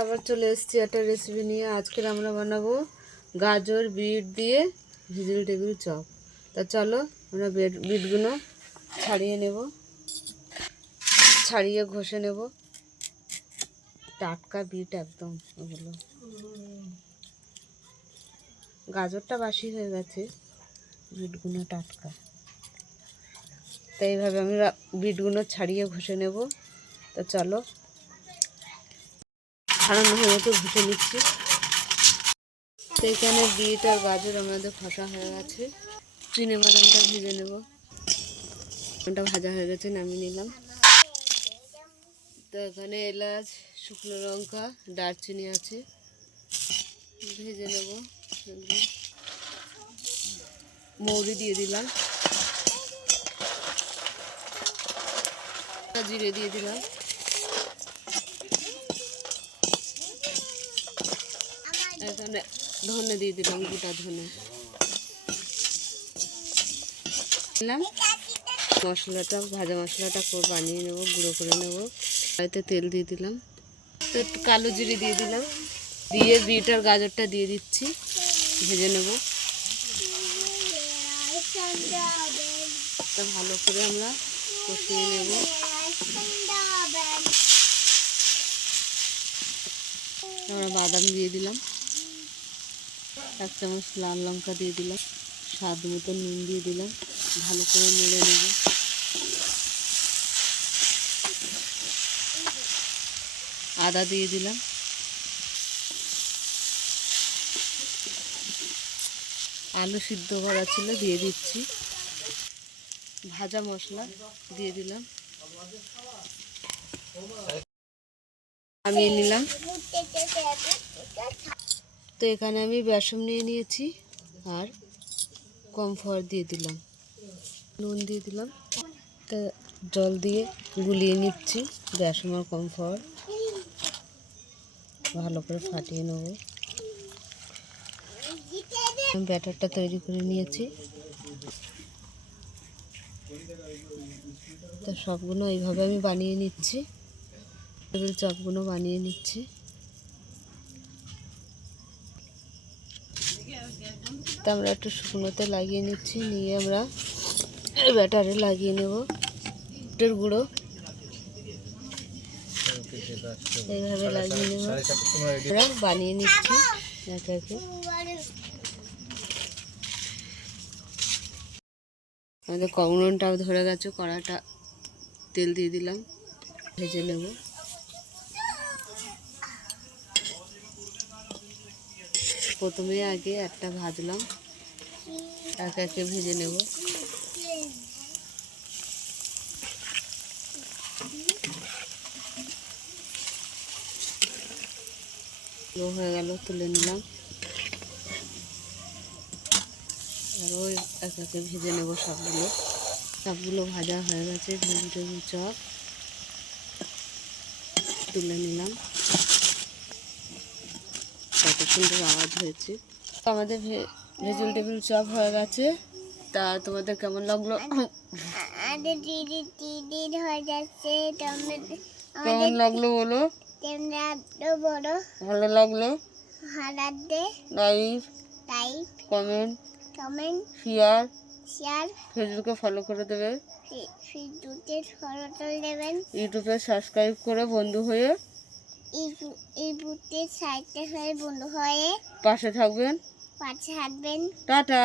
আবার চলে এসেছি একটা রেসিপি নিয়ে। আজকে আমরা বানাবো গাজর বিট দিয়ে ভেজিটেবিল চপ। তা চলো আমরা বিটগুলো ছাড়িয়ে নেব, ছাড়িয়ে ঘষে নেব। টাটকা বিট একদম, ওগুলো গাজরটা বাসি হয়ে গেছে, বিটগুলো টাটকা। তাই এইভাবে আমরা বিটগুলো ছাড়িয়ে ঘষে নেব। তা চলো ছাড়ানো হয়ে গেছে, ঘষে নিচ্ছি। তো এখানে বিট আর গাজর আমাদের খসা হয়ে গেছে। চিনে বাদামটা ভেজে নেব। বাদামটা ভাজা হয়ে গেছে, নামিয়ে নিলাম। তো এখানে এলাচ, শুকনো লঙ্কা, দারচিনি আছে, ভেজে নেব। মৌরি দিয়ে দিলাম, জিরে দিয়ে দিলাম, এখানে ধনে দিয়ে দিলাম, গোটা ধনে দিলাম। মশলাটা, ভাজা মশলাটা বানিয়ে নেব, গুঁড়ো করে নেব। কড়াইতে তেল দিয়ে দিলাম, তো একটু কালো জিরে দিয়ে দিলাম, দিয়ে বিট আর গাজরটা দিয়ে দিচ্ছি, ভেজে নেব। তা ভালো করে আমরা কষিয়ে নেব। আমরা বাদাম দিয়ে দিলাম, 1 চামচ লাল লঙ্কা দিয়ে দিলাম, স্বাদ মতো নুন দিয়ে দিলাম, ভালো করে নেড়ে নেব। আদা দিয়ে দিলাম, আলু সিদ্ধ করা ছিল দিয়ে দিচ্ছি, ভাজা মশলা দিয়ে দিলাম, নামিয়ে নিলাম। তো এখানে আমি বেসন নিয়ে নিয়েছি আর কর্নফ্লাওয়ার দিয়ে দিলাম, নুন দিয়ে দিলাম। তো জল দিয়ে গুলিয়ে নিচ্ছি বেসন আর কর্নফ্লাওয়ার, ভালো করে ফাটিয়ে নেব। আমি ব্যাটারটা তৈরি করে নিয়েছি। তো সবগুলো এইভাবে আমি বানিয়ে নিচ্ছি, টেবিল চপগুলো বানিয়ে নিচ্ছি। তো আমরা একটু শুকনোতে লাগিয়ে নিচ্ছি, নিয়ে আমরা ব্যাটারে লাগিয়ে নেব। বিটের গুঁড়ো এইভাবে লাগিয়ে নেব, আমরা বানিয়ে নিচ্ছি একে একে। আমাদের উনুনটাও ধরে গেছে, কড়াটা তেল দিয়ে দিলাম, ভেজে নেব। প্রথমে আগে একটা ভাজলাম, একে একে ভেজে নেব। হয়ে গেল, তুলে নিলাম। আরও একে একে ভেজে নেব সবগুলো। সবগুলো ভাজা হয়ে গেছে, ভেজিটেবিল চপ তুলে নিলাম। কত সুন্দর আওয়াজ হয়েছে। আমাদের ভেজিটেবিল চপ হয়ে গেছে। তা তোমাদের কেমন লাগলো? কেমন লাগলো বলো? ভালো লাগলো, লাইক কমেন্ট শেয়ার, ফেসবুকে ফলো করে দেবে, ইউটিউবে সাবস্ক্রাইব করে বন্ধু হয়ে পাশে থাকবেন। টাটা।